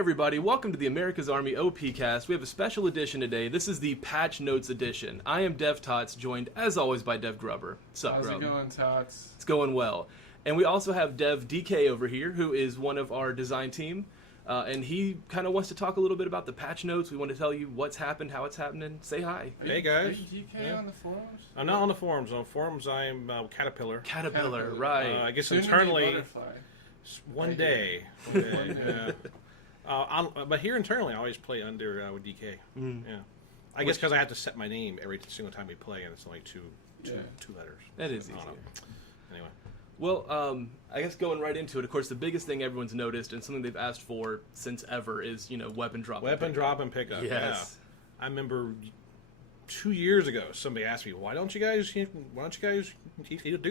everybody, welcome to the America's Army OP-Cast. We have a special edition today. This is the Patch Notes edition. I am Dev Tots, joined as always by Dev Grubber. Sup, How's Grub? it going, Tots? It's going well. And we also have Dev DK over here, who is one of our design team. And he kind of wants to talk a little bit about the patch notes. We want to tell you what's happened, how it's happening. Say hi. Hey guys. Are you DK on the forums? I'm not on the forums. On forums, I'm Caterpillar. Caterpillar, right. I guess Soon to be internally, Butterfly. one day. But here internally, I always play under with DK. Yeah. I guess because I have to set my name every single time we play, and it's only two letters. That is I don't easier. know. Anyway. Well, I guess going right into it, of course, the biggest thing everyone's noticed and something they've asked for since ever is, weapon drop. Weapon drop and pickup. Yes. Yeah. I remember 2 years ago, somebody asked me, why don't you guys do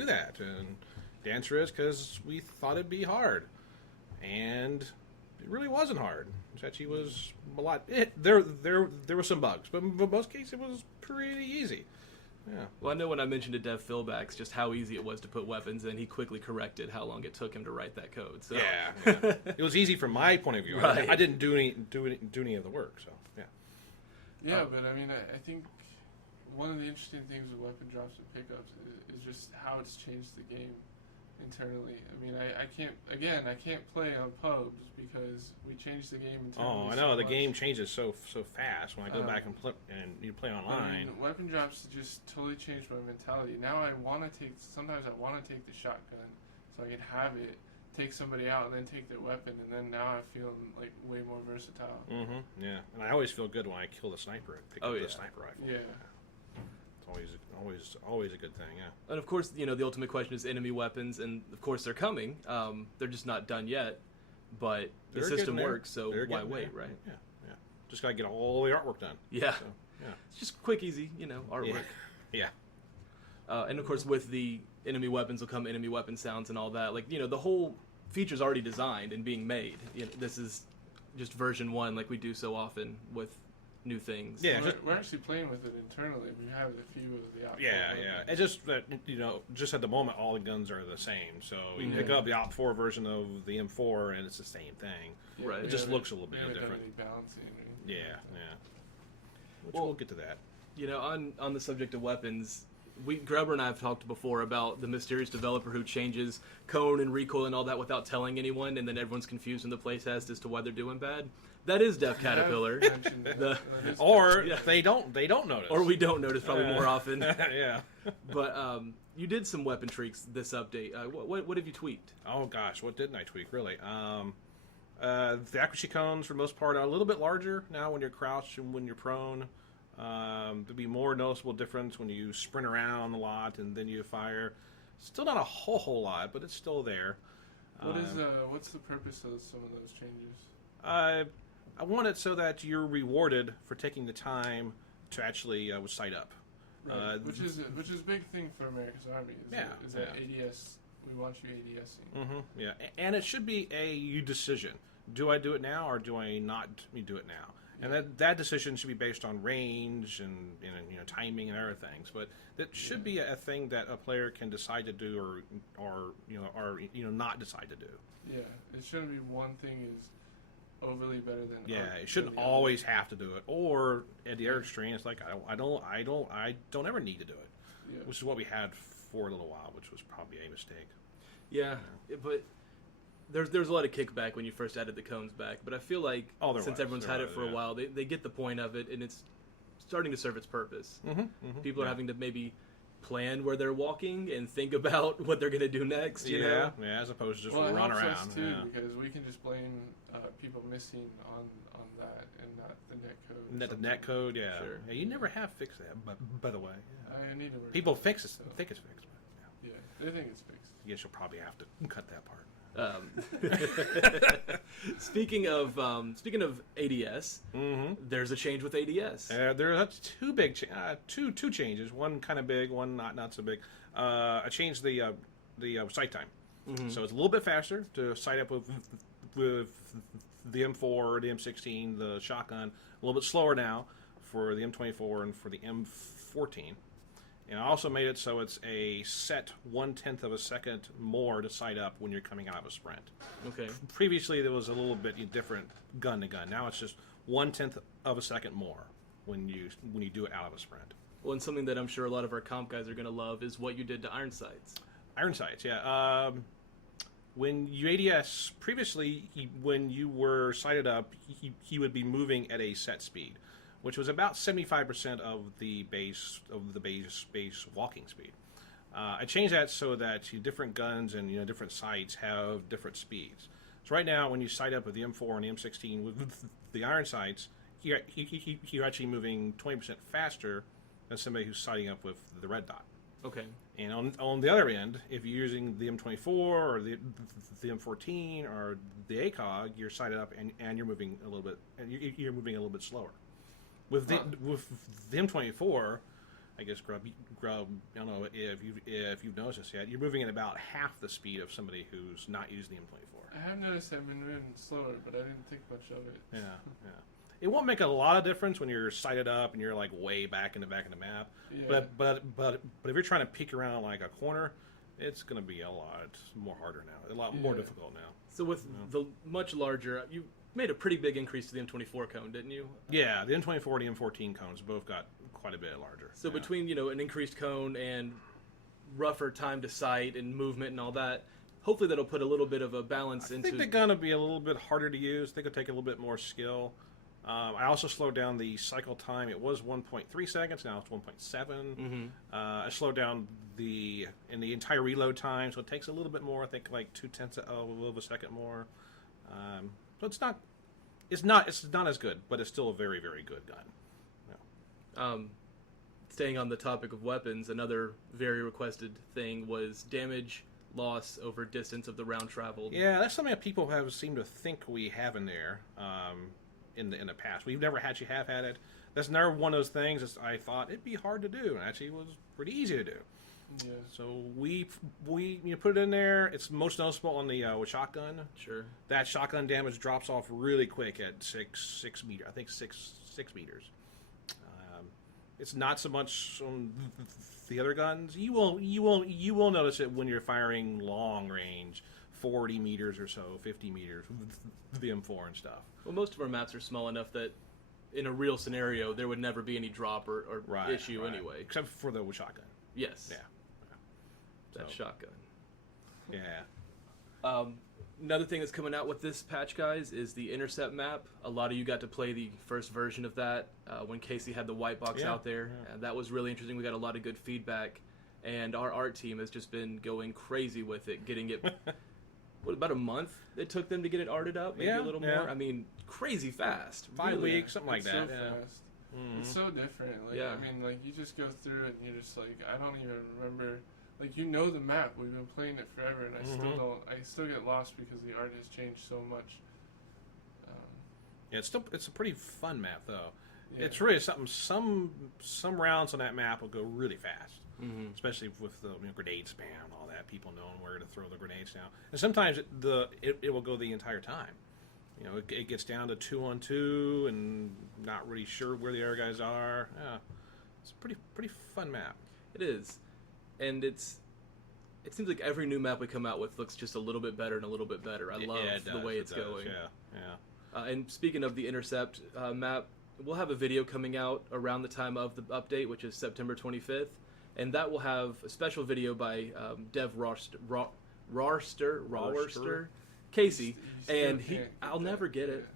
that? And the answer is because we thought it'd be hard. And it really wasn't hard. It actually was a lot. There were some bugs, but in most cases it was pretty easy. Yeah. Well, I know when I mentioned to Dev Philbacks just how easy it was to put weapons in, he quickly corrected how long it took him to write that code. So. Yeah. It was easy from my point of view. Right. I didn't do any of the work, so yeah. Yeah, but I mean, I think one of the interesting things with weapon drops and pickups is just how it's changed the game internally. I mean, I can't play on pubs because we changed the game internally. Oh, I know. So The much. game changes so fast when I go back and you play online. I mean, weapon drops just totally changed my mentality. Now sometimes I want to take the shotgun so I can have it, take somebody out, and then take their weapon, and then now I feel like way more versatile. Mm-hmm. Yeah, and I always feel good when I kill the sniper and pick up the sniper rifle. Yeah. It's always a good thing. Yeah. And of course, the ultimate question is enemy weapons, and of course they're coming. They're just not done yet, but the system works, so why wait, right? Yeah. Just gotta get all the artwork done. Yeah. So, yeah. It's just quick, easy, artwork. Yeah. And of course, with the enemy weapons will come enemy weapon sounds and all that. Like, the whole feature's already designed and being made. This is just version 1, like we do so often with new things. Yeah. We're actually playing with it internally. We have a few of the output. Yeah. It's just that just at the moment, all the guns are the same. So you pick up the Op 4 version of the M4, and it's the same thing. Yeah, Right. It just looks a little bit we haven't different. done any balancing. Yeah. Which Well, we'll get to that. On the subject of weapons, Grubber and I have talked before about the mysterious developer who changes cone and recoil and all that without telling anyone, and then everyone's confused in the playtest as to why they're doing bad. That is Dev Caterpillar. Or they don't notice. Or we don't notice probably more often. Yeah. But you did some weapon tweaks this update. What have you tweaked? Oh gosh, what didn't I tweak really? The accuracy cones for the most part are a little bit larger now when you're crouched and when you're prone. There'll be more noticeable difference when you sprint around a lot and then you fire. Still not a whole lot, but it's still there. What's the purpose of some of those changes? I want it so that you're rewarded for taking the time to actually sight up. Right. Which is a big thing for America's Army. Is that ADS? We want you ADSing. Mm-hmm, yeah, and it should be a decision. Do I do it now or do I not do it now? And that decision should be based on range and timing and other things. But that should be a thing that a player can decide to do or not decide to do. Yeah, it shouldn't be one thing is overly better than. Yeah, it shouldn't always have to do it. Or at the other extreme, it's like I don't ever need to do it. Yeah. Which is what we had for a little while, which was probably a mistake. Yeah, but there's a lot of kickback when you first added the cones back. But I feel like since everyone's had it for a while, they get the point of it, and it's starting to serve its purpose. People are having to maybe plan where they're walking and think about what they're going to do next. You know? Yeah, as opposed to just run around. Us too, because we can just blame people missing on that and not the net code. The net code, yeah. Sure. Yeah, you never have fixed that, by the way. Yeah. I need to work. People think it's fixed. But, yeah, they think it's fixed. I guess you'll probably have to cut that part. Speaking of ADS, there's a change with ADS. There's two changes. One kind of big, one not so big. I changed the sight time, so it's a little bit faster to sight up with the M4, the M16, the shotgun. A little bit slower now for the M24 and for the M14. And I also made it so it's a set 1/10 of a second more to sight up when you're coming out of a sprint. Okay. Previously, there was a little bit different gun to gun. Now it's just 1/10 of a second more when you do it out of a sprint. Well, and something that I'm sure a lot of our comp guys are going to love is what you did to iron sights. Iron sights, yeah. When you ADS previously, when you were sighted up, he would be moving at a set speed, which was about 75% of the base walking speed. I changed that so that different guns and different sights have different speeds. So right now, when you sight up with the M4 and the M16 with the iron sights, you're actually moving 20% faster than somebody who's sighting up with the red dot. Okay. And on the other end, if you're using the M24 or the M14 or the ACOG, you're sighted up and you're moving a little bit, and you're moving a little bit slower. With the M24, I guess Grub, I don't know if you've noticed this yet. You're moving at about half the speed of somebody who's not using the M24. I have noticed I've been moving slower, but I didn't think much of it. Yeah. It won't make a lot of difference when you're sighted up and you're like way back in the back of the map. Yeah. But if you're trying to peek around like a corner, it's going to be a lot more harder now, a lot more difficult now. So with the much larger, you made a pretty big increase to the M24 cone, didn't you? Yeah, the M24 and the M14 cones both got quite a bit larger. So between an increased cone and rougher time to sight and movement and all that, hopefully that'll put a little bit of a balance into. I think they're going to be a little bit harder to use. They could take a little bit more skill. I also slowed down the cycle time. It was 1.3 seconds. Now it's 1.7. Mm-hmm. I slowed down the entire reload time, so it takes a little bit more. I think like 0.2 of a second more. So it's not as good, but it's still a very, very good gun. Yeah. Staying on the topic of weapons, another very requested thing was damage loss over distance of the round traveled. Yeah, that's something that people have seemed to think we have in there. In the past, we've never actually have had it. That's never one of those things that I thought it'd be hard to do, and actually it was pretty easy to do. Yeah. So we put it in there. It's most noticeable on the with shotgun. Sure. That shotgun damage drops off really quick at 6 meters. I think 6 meters. It's not so much on the other guns. You will notice it when you're firing long range. 40 meters or so, 50 meters with the M4 and stuff. Well, most of our maps are small enough that in a real scenario, there would never be any drop or issue anyway. Except for the shotgun. Yes. Yeah. That shotgun. Yeah. Another thing that's coming out with this patch, guys, is the Intercept map. A lot of you got to play the first version of that when Casey had the white box out there. Yeah. That was really interesting. We got a lot of good feedback. And our art team has just been going crazy with it, getting it... about a month it took them to get it arted up? Maybe a little more? I mean, crazy fast. 5 weeks, something like that. So fast. Mm-hmm. It's so different. Like, I mean, like, you just go through it and you're just like, I don't even remember. Like, the map. We've been playing it forever, and I still get lost because the art has changed so much. Yeah, it's a pretty fun map, though. Yeah. It's really something. Some rounds on that map will go really fast. Mm-hmm. Especially with the grenade spam and all that, people knowing where to throw the grenades down. And sometimes it will go the entire time. It gets down to 2-on-2 and not really sure where the other guys are. Yeah, it's a pretty fun map. It is, and it seems like every new map we come out with looks just a little bit better and a little bit better. I love the way it's going. Yeah. And speaking of the Intercept map, we'll have a video coming out around the time of the update, which is September 25th. And that will have a special video by Dev Rawster, Casey, and I'll never get it,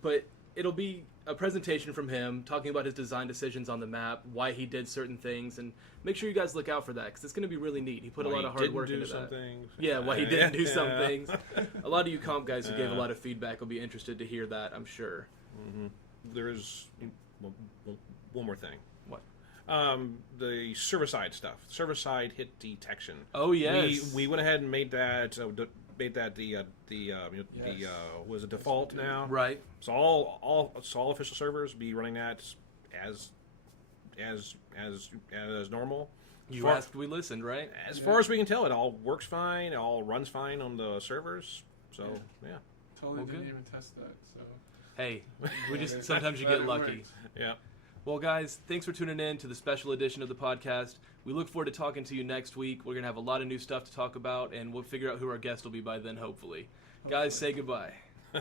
but it'll be a presentation from him talking about his design decisions on the map, why he did certain things, and make sure you guys look out for that because it's going to be really neat. He put a lot of hard work into that. Yeah, why he didn't do some things. A lot of you comp guys who gave a lot of feedback will be interested to hear that, I'm sure. Mm-hmm. There is one more thing. What? The server-side stuff. Server-side hit detection. Oh yes. We went ahead and made that was a default now. Right. So all official servers be running that as normal. You asked, we listened, right? As far as we can tell, it all works fine. It all runs fine on the servers. So yeah. Totally didn't even test that. So hey, we just sometimes you get lucky. Yeah. Well, guys, thanks for tuning in to the special edition of the podcast. We look forward to talking to you next week. We're going to have a lot of new stuff to talk about, and we'll figure out who our guest will be by then, hopefully. Guys, say goodbye.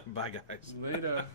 Bye, guys. Later.